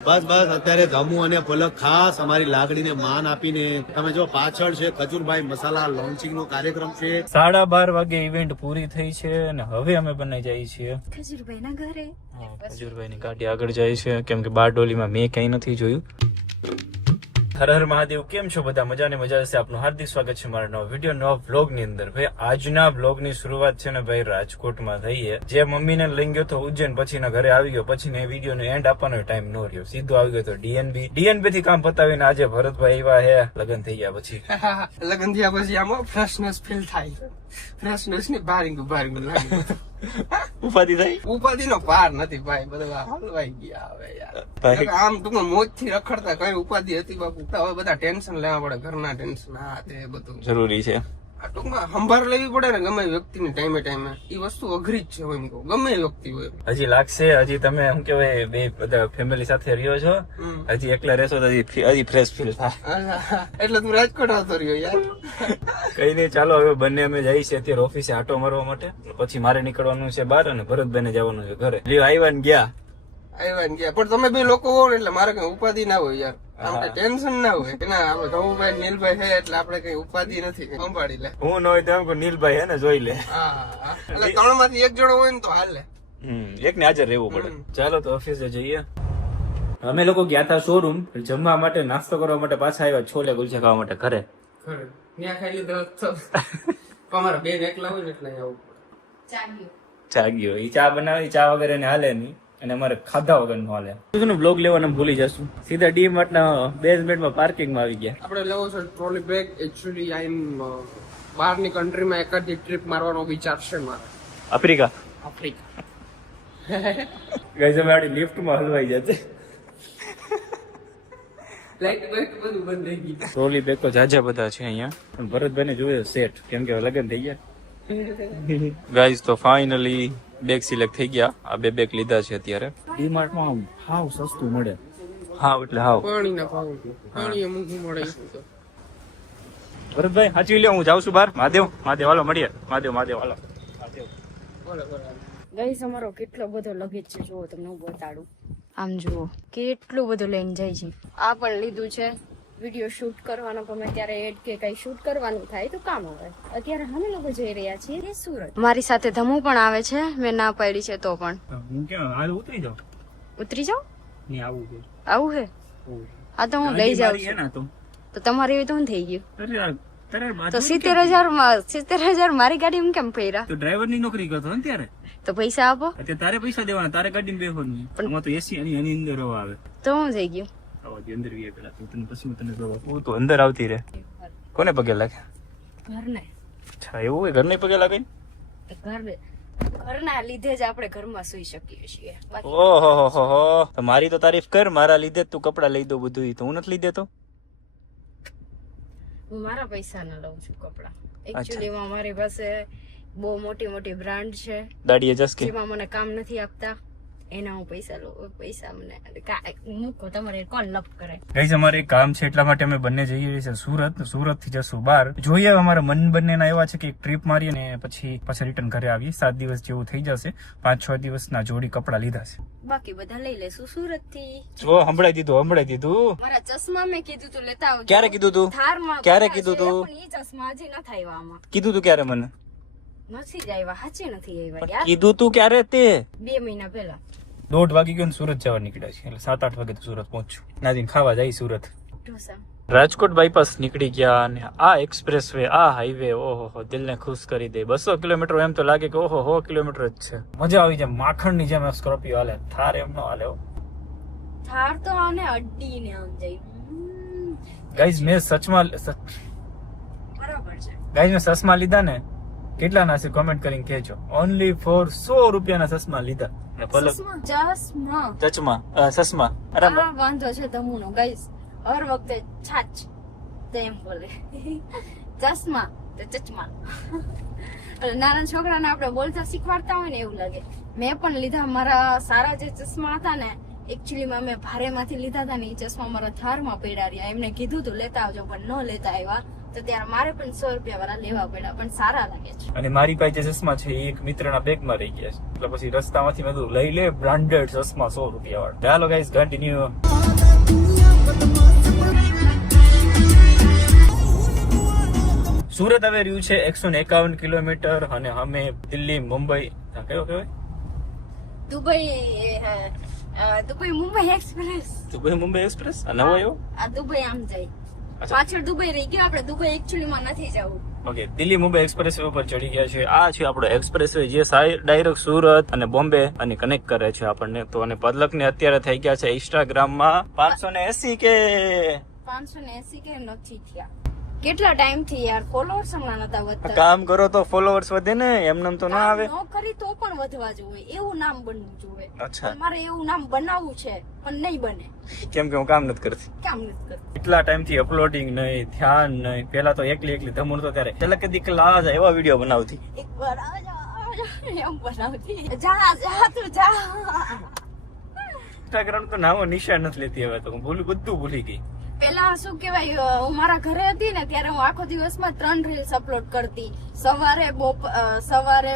બસ અત્યારે ધમુ અને પલક ખાસ અમારી લાગણીને માન આપીને તમે જો પાછળ છે ખજૂરભાઈ મસાલા લોન્ચિંગ નો કાર્યક્રમ છે. 12:30 વાગે ઇવેન્ટ પૂરી થઈ છે અને હવે અમે બનાવી જઈએ છીએ ખજૂરભાઈ ના ઘરે. ખજૂરભાઈ ની ગાડી આગળ જાય છે કેમ કે બારડોલીમાં મેં કઈ નથી જોયું. હર હર મહાદેવ, કેમ છો બધા? મજા હશે. આપનું હાર્દિક સ્વાગત છે મારા નવા વિડીયો, નવા વ્લોગ ની અંદર. ભાઈ આજના વ્લોગ ની શરૂઆત છે ને ભાઈ રાજકોટમાં થઈ છે. જે મમ્મીને લઈ ગયો તો ઉજ્જૈન, પછી ના ઘરે આવી ગયો, પછી ને વિડીયો નો એન્ડ આપવાનો ટાઈમ નો રહ્યો, સીધો આવી ગયો તો ડીએનબી થી કામ પતાવીને આજે ભરતભાઈ આવ્યા હે. લગ્ન થઈ ગયા પછી લગ્ન થયા પછી આમાં ફ્રેશનેસ ફીલ થાય. ફ્રેશનેસ ની બારિંગ લાગે. ઉપાધિ થઈ. ઉપાધિ નો પાર નથી ભાઈ, બધા હલવાઈ ગયા હવે યાર. આમ ટૂંકમાં મોજ થી રખડતા કઈ ઉપાધિ હતી બાપુ, હવે બધા ટેન્શન લેવા પડે, ઘરના ટેન્શન, આ તે બધું જરૂરી છે. આ ટૂંકમાં સંભાળ લેવી પડે ને ગમે વ્યક્તિની ટાઈમે ટાઈમે. એ વસ્તુ અઘરી જ છે એમ કહું, ગમે વ્યક્તિ હોય. હજી લાગશે, હજી તમે શું કેવાય બે બધા ફેમિલી સાથે રહ્યો છો, હજી એકલા રહેશો તો હજી ફ્રેશ ફીલ થાય. એટલે તું રાજકોટ આવતો રહ્યો યાર. કઈ નહીં, ચાલો હવે બંને અમે જઈએ છીએ અત્યારે ઓફિસે આટો મારવા માટે, પછી મારે નીકળવાનું છે બહાર અને ભરતભાઈને જવાનું છે ઘરે. લ્યો આવ્યા ને ગયા. પણ તમે બે લોકો હો એટલે મારે કઈ ઉપાધિ ના હોય યાર, આપણે ટેન્શન ના હોય કે ના આપણે ધમુભાઈ નીલભાઈ છે એટલે આપણે કઈ ઉપાધિ નથી, સંભાળી લે. હું ન હોય તો એમ કે નીલભાઈ હે ને જોઈ લે. એટલે 3 માંથી 1 જણો હોય ને તો હાલે. એક ને હાજર રહેવું પડે. ચાલો તો ઓફિસે જઈએ. અમે લોકો ગયા હતા શોરૂમ જમવા માટે, નાસ્તો કરવા માટે, પાછા આવ્યા છોલે કુલચા ખાવા માટે ઘરે. ત્યાં ખાઈ લીધો તો અમારા બેન એકલા હોય ને એટલે આવું ચા ગયો. એ ચા બનાવી, ચા વગર એને હાલે નહીં અને અમારે ખાધા વગર નો હાલે. બ્લોગ લેવાનું ભૂલી જશું, સીધા ડી-માર્ટ ના બેઝમેન્ટમાં પાર્કિંગમાં આવી ગયા. આપણે લેવો છે ટ્રોલી બેગ. એકચ્યુઅલી આઈ એમ બહારની કન્ટ્રીમાં એકાદી ટ્રીપ મારવાનો વિચાર છે મારે. આફ્રિકા આફ્રિકા ગાડી લિફ્ટમાં હલવાઈ જશે. લાઈટ બધું બંધ થઈ ગયું. ટ્રોલી બેગ તો જાજા બધા છે અહીંયા. ભરતભાઈને જોયો સેટ કેમ કે લગ્ન થઈ ગયા. ગાઈઝ તો ફાઇનલી બેગ સિલેક્ટ થઈ ગયા. આ બે બેગ લીધા છે અત્યારે. ડી-માર્ટ માં હાવ સસ્તું મળે. હાવ એટલે હાવ પાણીના ભાવ, પાણી મોંઘું મળે છે. ભરતભાઈ સાચવી લ્યો, હું જાઉં છું બહાર. મહાદેવ હાલો મળીએ. મહાદેવ હાલો. ગાઈસ અમારો કેટલો બધો લગેજ છે, જુઓ તમને હું બતાડું. આમ જુઓ કેટલું બધું લઈને જાય છે. આ પણ લીધું છે, વિડીયો શૂટ કરવાનો ગમે ત્યારે એડ કે કઈ શૂટ કરવાનું થાય તો કામ આવે. અત્યારે અમે લોકો જઈ રહ્યા છીએ સુરત. મારી સાથે ધમુ પણ આવે છે, મેં ના પાડી છે તો પણ. હું કેમ હાલ ઉતરી જાઉં? ઉતરી જાઓ. નહીં આવું છે. આવું હે? હા તો હું લઈ જાઉં છું. તો તમારે એવું તો હું થઈ ગયું. તો 70,000 મારી ગાડી કેમ ફેરા? તો ડ્રાઈવર ની નોકરી કરતો ને ત્યારે. તો પૈસા આપો. અત્યારે તારે પૈસા દેવાના, તારે ગાડીમાં બેસવાનું. પણ તો એસી એની અંદર આવે તો હું થઈ ગયું. અંદર વીએ પેલા તને પછી તને જોવા. હું તો અંદર આવતી રે. કોને પગે લાગે? ઘરને. અચ્છા એવું હોય, ઘરને પગે લાગે? ઘરના લીધે જ આપણે ઘરમાં સુઈ શકીએ છીએ. ઓહો તો મારી તો તારીફ કર, મારા લીધે તું કપડા લઈ દો બધું. તો હું નથી લઈ દેતો. હું મારા પૈસા ના લઉં છું કપડા. એકચ્યુઅલી મારી પાસે બહુ મોટી બ્રાન્ડ છે દાડીએ જસકે જેમાં મને કામ નથી આપતા, એના હું પૈસા લઉં. પૈસા મને મૂકો, તમારે કોણ લપ કરે. ગાઈસ અમારે કામ છે એટલા માટે અમે બંને જઈ રહ્યા છે સુરત થી જશું બહાર. જોઈએ અમારા મન બંનેના એવા છે કે એક ટ્રીપ મારીએ ને પછી રિટર્ન ઘરે આવીએ. 7 દિવસ જેવું થઈ જશે. 5-6 દિવસના જોડી કપડા લીધા છે, બાકી બધા લઈ લેશું સુરત થી. જો સંભળાઈ દીધું. મારા ચશ્મા મેં કીધું તું લેતા આવજો. ક્યારે કીધું તું? થારમાં ક્યારે કીધું તું? પણ ઈ ચશ્મા હજી નથી આવ્યા. આમાં કીધું તું ક્યારે? મને નથી જ આવ્યા, સાચી નથી આવ્યા યાર. કીધું તું ક્યારે? તે 2 મહિના પહેલા. 1:30 વાગી ગયો ને સુરત જવા નીકળ્યા છે, એટલે 7-8 વાગે તો સુરત પહોંચું. નાદીન ખાવા જાય સુરત. ઢોસા. રાજકોટ બાયપાસ નીકળી ગયા અને આ એક્સપ્રેસ વે, આ હાઈવે ઓહો દિલને ખુશ કરી દે. 200 કિલોમીટર એમ તો લાગે કે ઓહો 100 કિલોમીટર જ છે. મજા આવી જાય. માખણ ની જેમ સ્કોર્પિયો હાલે, થાર એમ નો હાલે. થાર તો આને અડીને આમ જાય. ગાઈઝ મેં સચમાં બરાબર છે. ગાઈઝ મેં ચશ્મા લીધા ને, કેટલા ના છે કોમેન્ટ કરીને કહેજો. ઓનલી ફોર 100 રૂપિયાના ચશ્મા લીધા. ચશ્મા અરે વાંધો છે તમુનો. ગાઈસ હર વખતે છાચ તેમ બોલે. ચશ્મા તો ચચમા. નાના છોકરાને આપણે બોલતા શીખવાડતા હોય ને એવું લાગે. મેં પણ લીધા, મારા સારા જે ચશ્મા હતા ને એકચ્યુઅલી મેં ભારે માંથી લીધા હતા ને એ ચશ્મા મારા થારમાં પડ્યા રહ્યા. એમને કીધું તું લેતા આવજો પણ ન લેતા આવ્યા. તો ત્યારે મારે પણ 100 રૂપિયા વાળા લેવા પડ્યા, પણ સારા લાગે છે. અને મારી પાસે જે ચશ્મા છે એ એક મિત્રના બેગમાં રહી ગયા છે, એટલે પછી રસ્તામાંથી મેં કીધું લઈ લે બ્રાન્ડેડ ચશ્મા 100 રૂપિયા વાળા. ચાલો ગાઈસ કન્ટિન્યુ. સુરત હવે રહ્યું છે 151 કિલોમીટર અને અમે દિલ્હી મુંબઈ કયો કહેવાય Dubai Mumbai express. Dubai Mumbai express નવો આવ્યો. આ દુબઈ આમ જાય, પાછળ દુબઈ રહી ગયો. આપણે દુબઈ એકચ્યુઅલી માં નથી જવું. Okay, Delhi Mumbai express way ઉપર ચડી ગયા છે. આ છે આપણો એક્સપ્રેસ વે જે ડાયરેક્ટ સુરત અને બોમ્બે અને કનેક્ટ કરે છે આપણને. તો અને પદલક ને અત્યારે થઈ ગયા છે ઇન્સ્ટાગ્રામમાં 580 કે 580 કે નથી થયા. કેટલા ટાઈમ થી યાર ફોલોઅર્સ હમણાં નતા વધતા. કામ કરો તો ફોલોઅર્સ વધે ને, એમનેમ તો ના આવે. નો કરી તો પણ વધવા જોઈએ, એવું નામ બનવું જોઈએ. અચ્છા, મારે એવું નામ બનાવવું છે પણ નહીં બને. કેમ કે હું કામ નથી કરતી. કામ નથી કરતું. એટલા ટાઈમ થી અપલોડિંગ નહીં, ધ્યાન નહીં. પેલા તો એકલી ધમુર તો ત્યારે પેલા કદી કલા એવા વિડીયો બનાવતી. એક વાર એમ બનાવતી, જા તું જા. ઇન્સ્ટાગ્રામ તો નામો નિશાન નથી લેતી હવે તો. હું બધું ભૂલી ગઈ. પેલા શું કેવાય, હું મારા ઘરે હતી ને ત્યારે હું આખો દિવસમાં 3 રીલ્સ અપલોડ કરતી. સવારે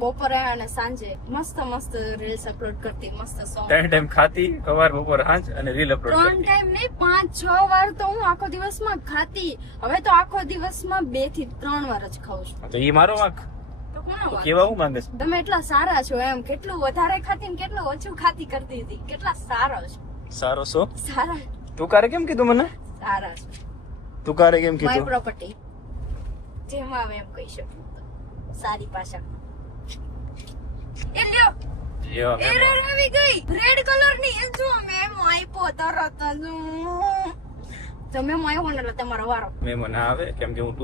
બપોરે અને સાંજે મસ્ત રીલ્સ અપલોડ કરતી, મસ્ત સોંગ. 3 ટાઈમ ખાતી, સવાર બપોર સાંજ અને રીલ અપલોડ 3 કરતી. ટાઈમ નહીં, 5-6 વાર તો હું આખો દિવસમાં ખાતી. હવે તો આખો દિવસમાં 2 થી 3 વાર જ ખાઉં છું. તો એ મારો વાંક. તો કોનો વાંક? કેવા હું માંગે છે? તમે એટલા સારા છો એમ. કેટલું વધારે ખાતી ને કેટલું ઓછું ખાતી કરતી હતી. કેટલા સારા છો. સારો છો? સારા તું કારે કેમ કીધું મને? સારા છો. તું કારે કેમ માય કીધું? પ્રોપર્ટી જેમ આવે એમ કહી શકું. સારી પાછા એ લ્યો, યો, એ રેડ આવી ગઈ, રેડ કલર ની. એ જો મેમો આપ્યો તરત જ. તમે આવ્યો ને એટલે તમારો વારો. મહેમાન આવે કેમ કે હું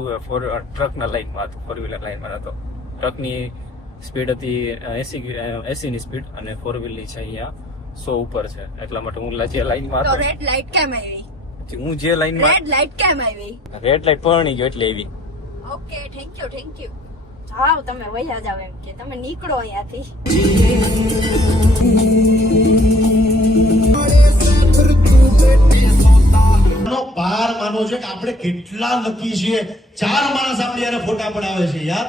ટ્રક ના લાઈનમાં હતો, 4 વ્હીલર લાઈનમાં હતો. ટ્રક ની સ્પીડ હતી 80 ની સ્પીડ અને 4 વ્હીલ ની છે અહીંયા 100 ઉપર છે. એટલા માટે હું જે લાઈનમાં તો હતો, રેડ લાઈટ કેમ આવી? હું જે લાઈનમાં રેડ લાઈટ કેમ આવી? રેડ લાઈટ પરણી ગયો એટલે એવી. Okay, thank you. જાઓ તમે, વયા જાવ. એમ કે તમે નીકળો અહીંયાથી. પાર માનો છે કે આપણે કેટલા લકી છીએ. 4 માણસ આપણી યારે ફોટા પડાવે છે યાર.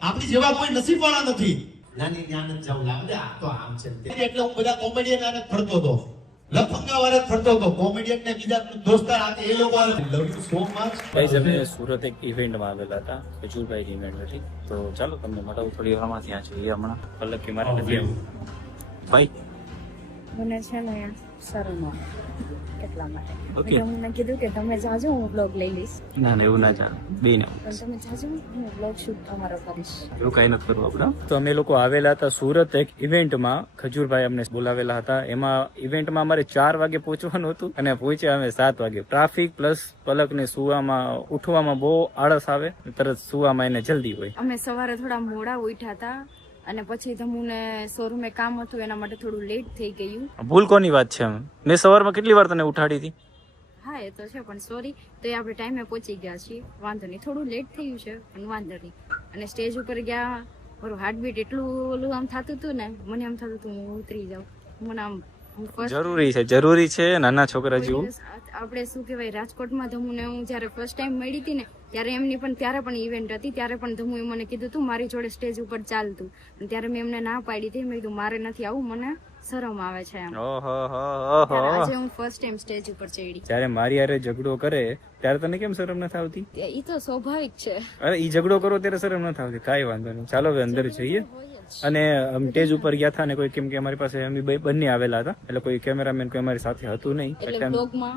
આપણી જેવા કોઈ નસીબવાળા નથી. નાની જ્ઞાન જ જાવ લાગે આ તો આમ છે એટલે હું બધા કોમેડિયન આને ફરતો હતો, લફંગા વાળે ફરતો હતો. કોમેડિયન ને બીજા દોસ્તાર આતે એ લોકો love you so much. Guys અમે સુરત એક ઇવેન્ટમાં આવેલા હતા, ખજૂરભાઈ ઇવેન્ટ હતી. તો ચાલો તમને મટાવું થોડી વારમાં ત્યાં જોઈએ. હમણાં પલક મારે નથી આવું ભાઈ. મને છે ને શરમ આવે એટલા માટે. Okay. એટલે મને કીધું કે તમે જાજો, હું બ્લોગ લઈ લઈશ. ના એવું ના ચાલે, બે ને પણ તમે જાજો, હું બ્લોગ શૂટ તમારો કરીશ. એવું કઈ નથી કરવું આપણે. તો અમે લોકો આવેલા હતા સુરત એક ઇવેન્ટમાં. ખજૂરભાઈ અમને બોલાવેલા હતા. એમાં ઇવેન્ટમાં અમારે 4 વાગે પહોંચવાનું હતું અને પહોંચ્યા અમે 7 વાગે. ટ્રાફિક પ્લસ પલકને સુવામાં ઉઠવામાં બહુ આળસ આવે, તરત સુવામાં એને જલ્દી હોય. અમે સવારે થોડા મોડા ઉઠ્યા હતા અને પછી તમુને શોરૂમે કામ હતું એના માટે થોડું લેટ થઈ ગયું. ભૂલ કોની વાત છે? મેં સવારમાં કેટલી વાર તને ઉઠાડી હતી? હા એ તો છે, પણ સોરી. તો એ આપણે ટાઈમે પહોંચી ગયા છીએ, વાંધો નહીં. થોડું લેટ થયું છે પણ વાંધો નહીં. અને સ્ટેજ ઉપર ગયા, મારું હાર્ટબીટ એટલું ઓલું આમ થતું હતું ને, મને એમ થતું હતું હું ઉતરી જાઉં. મને આમ જરૂરી છે નાના છોકરા જેવું. આપણે શું કહેવાય, રાજકોટમાં ધમુને હું જયારે ફર્સ્ટ ટાઈમ મળી હતી ને ત્યારે એમની પણ ત્યારે પણ ઇવેન્ટ હતી. ત્યારે પણ ધમુએ મને કીધું તું મારી જોડે સ્ટેજ ઉપર ચાલતું. ત્યારે મેં એમને ના પાડી હતી. મેં કીધું મારે નથી આવું, મને શરમ આવે છે એમ. આજે હું ફર્સ્ટ ટાઈમ સ્ટેજ ઉપર ચડી. જ્યારે મારી હારે ઝઘડો કરે ત્યારે તને કેમ શરમ નથી આવતી? એ તો સ્વાભાવિક છે. અરે ઈ ઝઘડો કરો ત્યારે શરમ નથી આવતી. કાંઈ વાંધો નહીં, ચાલો હવે અંદર જઈએ. અને સ્ટેજ ઉપર ગયા હતા ને કોઈ, કેમ કે અમારી પાસે અમે બંને આવેલા હતા એટલે કોઈ કેમેરામેન કોઈ અમારી સાથે હતું નહીં, એટલે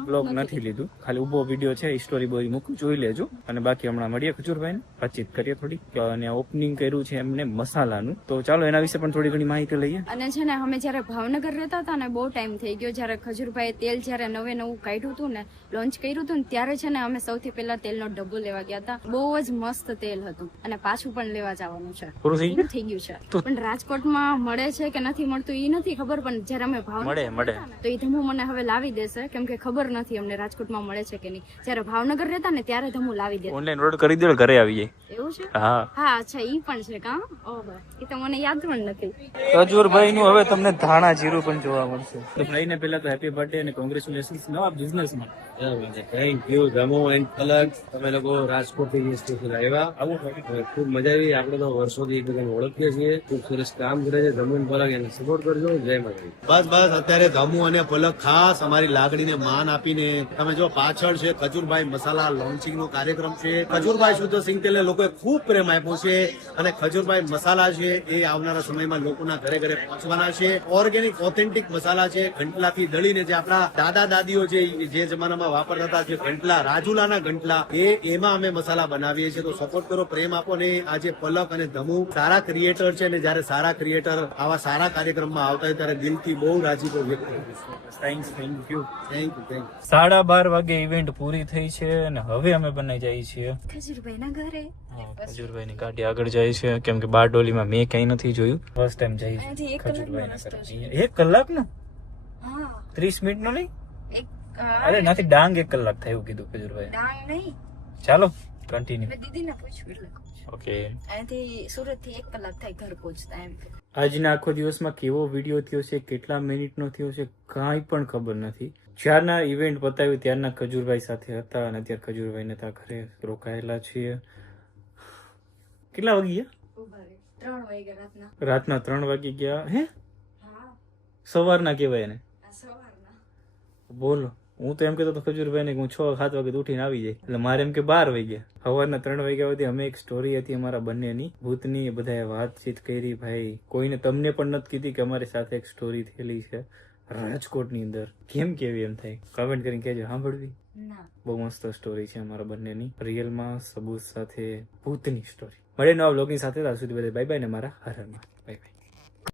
બ્લોગ નથી લીધું. ખાલી ઉભો વિડીયો છે, સ્ટોરી બોરી મૂકું, જોઈ લેજો. અને બાકી હમણાં મળીએ ખજૂરભાઈ, વાતચીત કરીએ થોડી. અને ઓપનિંગ કર્યું છે એમને મસાલાનું, તો ચાલો એના વિશે પણ થોડી ઘણી માહિતી લઈએ. અને છે ને અમે જયારે ભાવનગર રહેતા હતા ને, બહુ ટાઈમ થઈ ગયો. જયારે ખજૂરભાઈ તેલ જયારે નવું કાઢ્યું હતું ને, લોન્ચ કર્યું હતું ને, ત્યારે છે ને અમે સૌથી પહેલા તેલનો ડબ્બો લેવા ગયા હતા. બહુ જ મસ્ત તેલ હતું અને પાછું પણ લેવા જવાનું છે. પૂરું થઈ થઈ ગયું છે. તો પણ રાજકોટમાં મળે છે કે નથી મળતું એ નથી ખબર, પણ જ્યારે અમે ભાવનગર મળે. રહેતા ને, તો એ ધમુ મને હવે લાવી દેશે, કેમ કે ખબર નથી અમને રાજકોટમાં મળે છે કે નહીં. જ્યારે ભાવનગર રહેતા ને ત્યારે ધમુ લાવી દે. ઓનલાઈન ઓર્ડર કરી દો, ઘરે આવી જાય. એવું છે? હા, હા અચ્છા, ઈ પણ છે કા? ઓહો, એ તો મને યાદ પણ નથી. ખજૂરભાઈ નું હવે તમને ધાણા જીરું પણ જોવા મળશે. તો ભાઈને પેલા તો હેપી બર્થડે અને કોંગ્રેચ્યુલેશન્સ નવા બિઝનેસમાં. Thank you Dhamu and colour. તમે લોકો રાજકોટ થી સ્પેશિયલ આવ્યા, ખૂબ મજા આવી. આપણે તો વર્ષોથી એકબીજાને ઓળખીએ છીએ. ખૂબ સરસ કામ કરે છે ધમુ એન્ડ પલક, એને સપોર્ટ કરજો. જય માતાજી. બસ અત્યારે ધમુ અને પલક ખાસ અમારી લાગણીને માન આપીને, તમે જો પાછળ છે ખજૂરભાઈ મસાલા લોન્ચિંગ નો કાર્યક્રમ છે. ખજૂરભાઈ શુદ્ધ સિંગ તેલને લોકોએ ખૂબ પ્રેમ આપ્યો છે અને ખજૂરભાઈ મસાલા છે એ આવનારા સમયમાં લોકોના ઘરે ઘરે પહોંચવાના છે. ઓર્ગેનિક ઓથેન્ટિક મસાલા છે, ઘંટલાથી દળીને જે આપણા દાદા દાદીઓ જે જમાનામાં વાપરતા હતા, જે ઘંટલા રાજુલાના ઘંટલા, એમાં અમે મસાલા બનાવીએ છીએ. તો સપોર્ટ કરો, પ્રેમ આપો ને. આજે પલક અને ધમુ સારા ક્રિએટર છે ને જયારે સારા ક્રિએટર આવા સારા કાર્યક્રમમાં આવતા હોય ત્યારે દિલથી બહુ રાજીપો વ્યક્ત કરું છું. Thank you. Thank you. 12:30 વાગે ઇવેન્ટ પૂરી થઈ છે અને હવે અમે બનાવી જઈએ છીએ ખજૂરભાઈના ઘરે. ખજૂરભાઈ ની ગાડી આગળ જાય છે, કેમ કે બારડોલીમાં મેં કઈ નથી જોયું. ફર્સ્ટ ટાઈમ જઈએ અહીંથી છીએ એક કલાકનો ખજૂરભાઈ ના રસ્તો છે. ઘરે. 1 કલાક નો? હા 30 મિનિટ નો નહીં? એક અરે નથી, ડાંગ 1 કલાક થાય એવું કીધું ખજૂરભાઈ. ડાંગ નહીં, ચાલો કન્ટિન્યુ. મેં દીદીને પૂછ્યું એટલે કહું છું. ઓકે, અહીંથી સુરત થી 1 કલાક થાય ઘર પહોંચતા એમ. આજના આખો દિવસમાં કેવો વિડીયો થયો છે, કેટલા મિનિટનો થયો છે, કાંઈ પણ ખબર નથી. જ્યારના ઇવેન્ટ પતાવ્યું ત્યારના ખજૂરભાઈ સાથે હતા અને અત્યારે ખજૂરભાઈને ત્યાં ઘરે રોકાયેલા છીએ. કેટલા વાગી ગયા? 3 વાગ્યા રાતના. રાતના 3 વાગી ગયા. હે, હા સવારના કહેવાય એને? આ સવારના. બોલો, હું તો એમ કહેતો હતો ખજૂરભાઈને કે હું 6-7 વાગે તો ઉઠીને આવી જાય, એટલે મારે એમ કે 12 વાગ્યા. સવારના 3 વાગ્યા સુધી અમે એક સ્ટોરી હતી અમારા બંનેની ભૂતની, એ બધાએ વાતચીત કરી. ભાઈ કોઈને તમને પણ નથી કીધી કે અમારી સાથે એક સ્ટોરી થયેલી છે રાજકોટની અંદર. કેમ કેવી એમ થાય, કમેન્ટ કરીને કહેજો. સાંભળવી ના બહુ મસ્ત સ્ટોરી છે અમારા બંનેની, રિયલમાં સબૂત સાથે ભૂતની સ્ટોરી. મળે નવા બ્લોગની સાથે. ત્યાં સુધી બધા બાય બાય ને મારા હર હર મહાદેવ. Bye by.